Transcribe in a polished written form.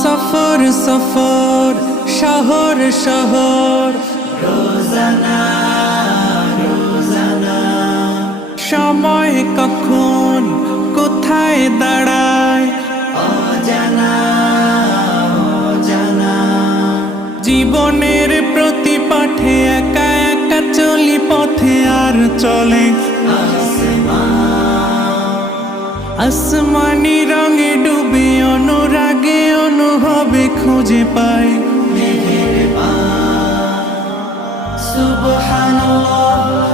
সফর সফর শহর শহর রোজানা রোজানা সময় কখন কোথায় দাঁড়ায় অজানা অজানা জীবনের প্রতি পাঠে একা একা চলি পথে আর চলে আসমানি রঙে ডুবে অনুরাগে অনুভবে খুঁজে পাই সুবহানাল্লাহ